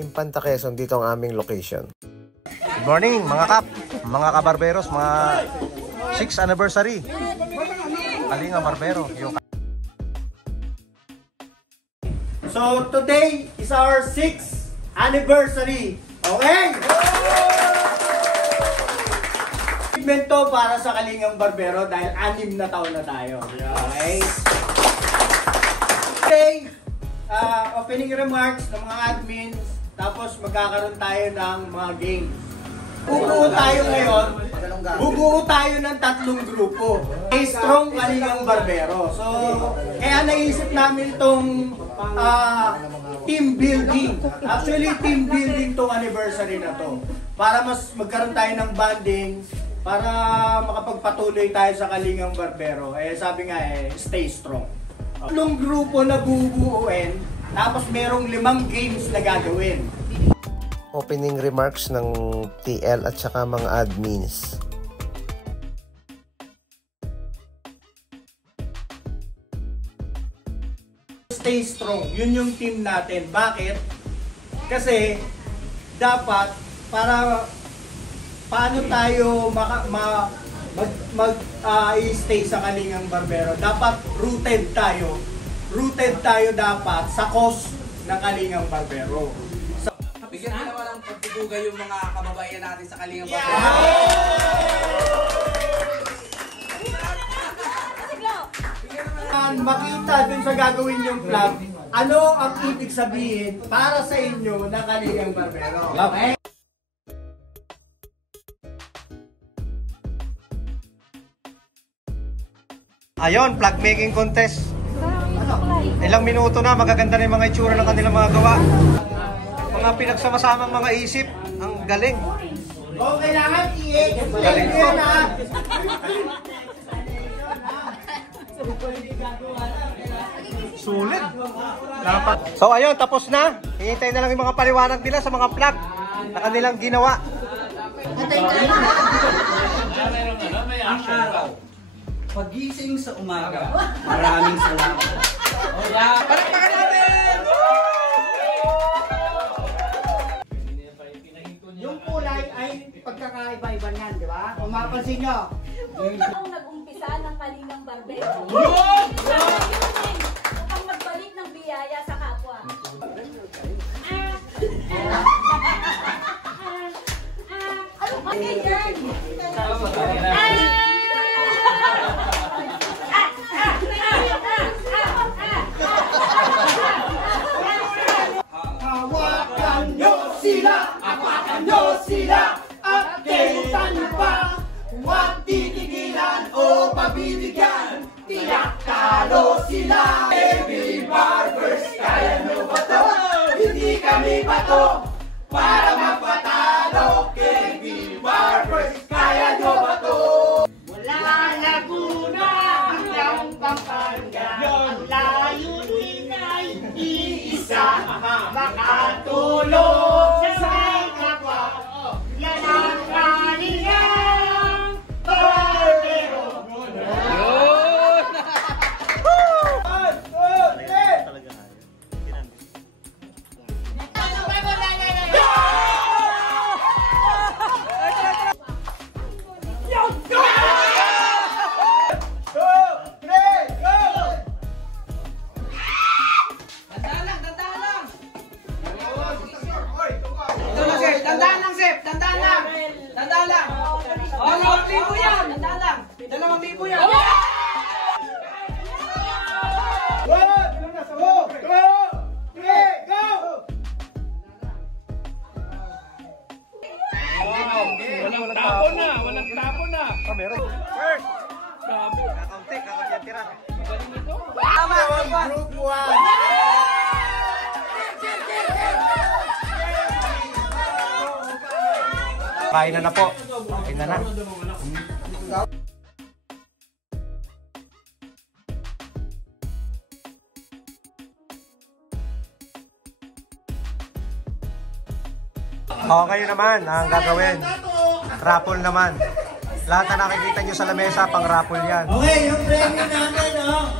Infanta Quezon, dito ang aming location. Good morning mga kap, mga kabarberos, mga 6th anniversary. Kalinga Barbero. So today is our 6th anniversary. Okay? Achievement to para sa Kalingang Barbero dahil 6 na taon na tayo. Okay? Today, opening remarks ng mga admins, tapos magkakaroon tayo ng mga games. Bubuo tayo ngayon, bubuo tayo ng 3 grupo. Strong Kalingang Barbero. So, kaya naisip namin itong team building. Actually, team building tong anniversary na to. Para mas magkaroon tayo ng bonding, para makapagpatuloy tayo sa Kalingang Barbero. Sabi nga stay strong. 3 grupo na bubuuin, tapos merong 5 games na gagawin. Opening remarks ng TL at saka mga admins. Stay strong. Yun yung team natin. Bakit? Kasi dapat paano tayo stay sa Kalingang Barbero? Dapat rooted tayo. Rooted tayo dapat sa cause ng Kalingang Barbero. Bigyan na naman ang pagtutuga yung mga kababaihan natin sa Kalingang Barbero. Makita dun sa gagawin yung vlog, ano ang ibig sabihin para sa inyo ng Kalingang Barbero. Okay? Ayun, flag making contest. Ilang minuto na, magaganda na yung mga itsura ng kanilang mga gawa. Mga pinagsama-samang mga isip, ang galing. Kailangan Galing po. Sulit. So ayun, tapos na. Hihintay na lang yung mga paliwanag nila sa mga flag na kanilang ginawa. Pagising sa umaga, maraming salamat. Palakpakan natin! Yung kulay ay pagkakaiba-iba niyan, di ba? Kung mapansin nyo. Ang nag-umpisa ng Kalingang Barbero. Ang magbalik ng biyaya sa kapwa. Ano ba yan? Hawakan nyo sila! Apakan nyo sila! At kayutan pa! Huwag titigilan o pabibigyan! Tiyak talo sila! Every Barbers, kaya nyo ba to? Hindi kami bato para magpatalo! Every Barbers, kaya nyo ba to? Wala Laguna hanggang Pampanga. Ang layunin ay iisa. Makatulong sa kapwa. Yan ang Kalingang Barbero. Walang tapo na. Meron. First. Kakaunti ang tira. Tama! Group 1. Kain na po. Kain na. Okay naman ang gagawin. Raffle naman. Lahat na nakikita nyo sa lamesa, pang raffle yan. Okay, yung premyo natin, oh.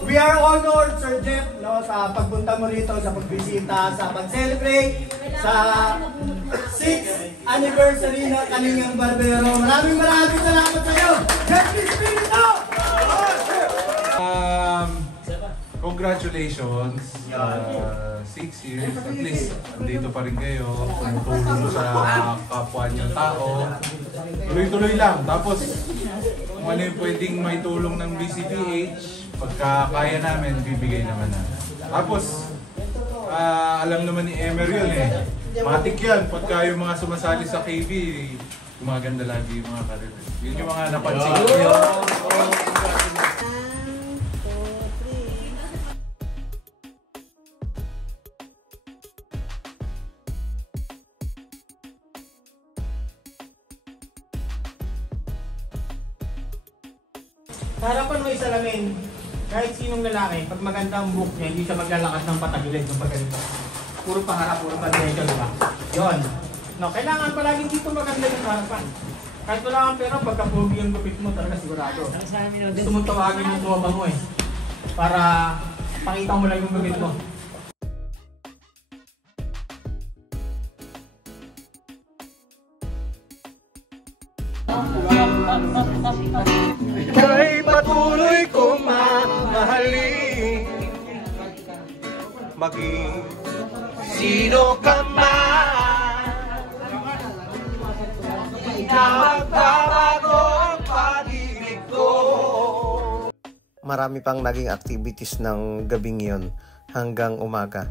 We are honored, Sir Jeff, no, sa pagpunta mo rito, sa pagbisita, sa pag-celebrate, sa 6th anniversary ng Kalingang Barbero. Maraming salamat sa iyo! Jeff Espiritu! Congratulations. 6 years, at least andito pa rin kayo. Tumutulong sa kapwa niyong tao. Tuloy-tuloy lang. Tapos, kung ano yung pwedeng may tulong ng BCPH, pagka kaya namin, bibigay naman namin. Tapos, alam naman ni Emer yun eh. Matik yan. Pagka yung mga sumasali sa KB, gumaganda lagi yung mga karir. Yun yung mga napansin ko. Harapan mo yung salamin, kahit sinong lalaki, pag maganda ang book niya, hindi siya maglalakas ng patagilid ng pagganito. Puro paharap, puro pag-diretso, diba? Yun. No, kailangan palaging dito maganda yung harapan. Kahit wala kang pera, pagka-pogi yung gupit mo, talaga sigurado. Gusto mong tawagin yung tropa mo eh. Para pakita mo lang yung gupit mo. Kay patuloy kong mamahalin, maging sino ka man, na magbabago ang pag-ibig ko. Marami pang naging activities ng gabing yun hanggang umaga.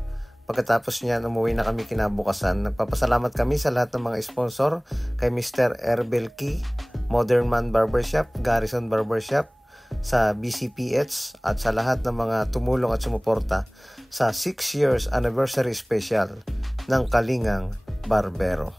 Pagkatapos niyan, umuwi na kami kinabukasan. Nagpapasalamat kami sa lahat ng mga sponsor, kay Mr. Erbel Key, Modern Man Barbershop, Garrison Barbershop, sa BCPH at sa lahat ng mga tumulong at sumuporta sa 6 years anniversary special ng Kalingang Barbero.